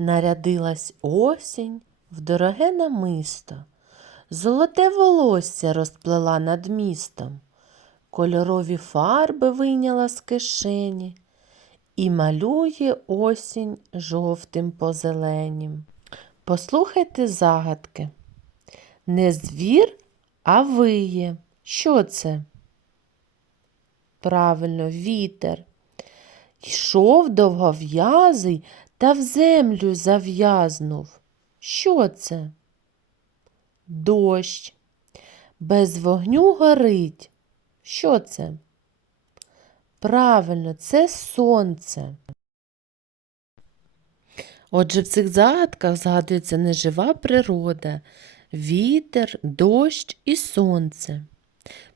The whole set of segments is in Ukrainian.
Нарядилась осінь в дороге намисто, Золоте волосся розплела над містом, Кольорові фарби вийняла з кишені І малює осінь жовтим по зеленім. Послухайте загадки. Не звір, а виє. Що це? Правильно, вітер. Йшов довгов'язий та в землю зав'язнув. Що це? Дощ. Без вогню горить. Що це? Правильно, це сонце. Отже, в цих загадках згадується нежива природа, вітер, дощ і сонце.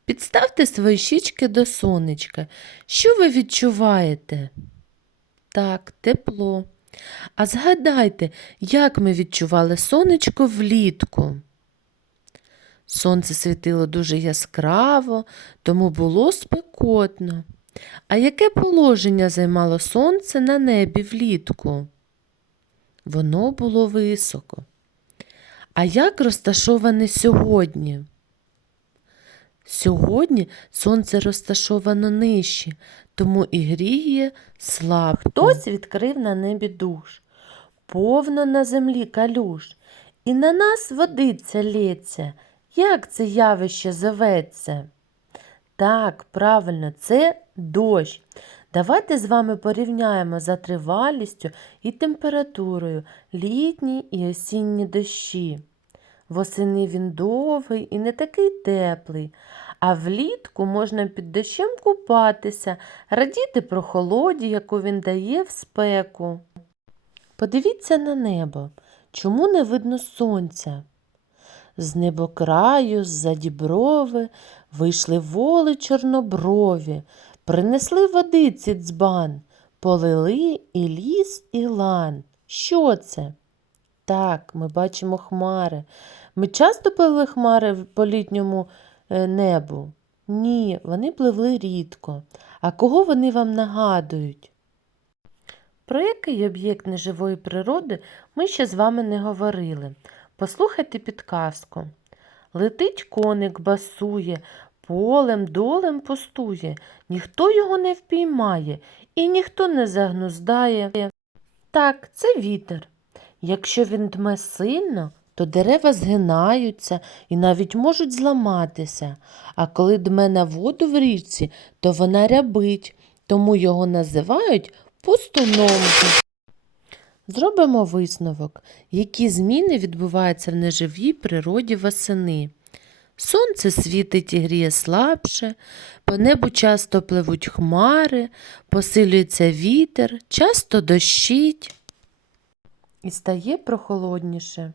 Підставте свої щічки до сонечка. Що ви відчуваєте? Так, тепло. А згадайте, як ми відчували сонечко влітку. Сонце світило дуже яскраво, тому було спекотно. А яке положення займало сонце на небі влітку? Воно було високо. А як розташоване сьогодні? Сьогодні сонце розташовано нижче, тому і гріє слабко. Хтось відкрив на небі душ, повно на землі калюш, і на нас водиця лється. Як це явище зоветься? Так, правильно, це дощ. Давайте з вами порівняємо за тривалістю і температурою літні і осінні дощі. Восени він довгий і не такий теплий, а влітку можна під дощем купатися, радіти прохолоді, яку він дає в спеку. Подивіться на небо. Чому не видно сонця? З небокраю, з-за діброви, вийшли воли чорноброві, принесли водиці дзбан, полили і ліс, і лан. Що це? Так, ми бачимо хмари. Ми часто пливли хмари по літньому е, небу? Ні, вони пливли рідко. А кого вони вам нагадують? Про який об'єкт неживої природи ми ще з вами не говорили. Послухайте підказку. Летить коник, басує, полем долем пустує, ніхто його не впіймає і ніхто не загнуздає. Так, це вітер. Якщо він дме сильно, то дерева згинаються і навіть можуть зламатися. А коли дме на воду в річці, то вона рябить, тому його називають пустономком. Зробимо висновок, які зміни відбуваються в неживій природі восени. Сонце світить і гріє слабше, по небу часто пливуть хмари, посилюється вітер, часто дощить і стає прохолодніше.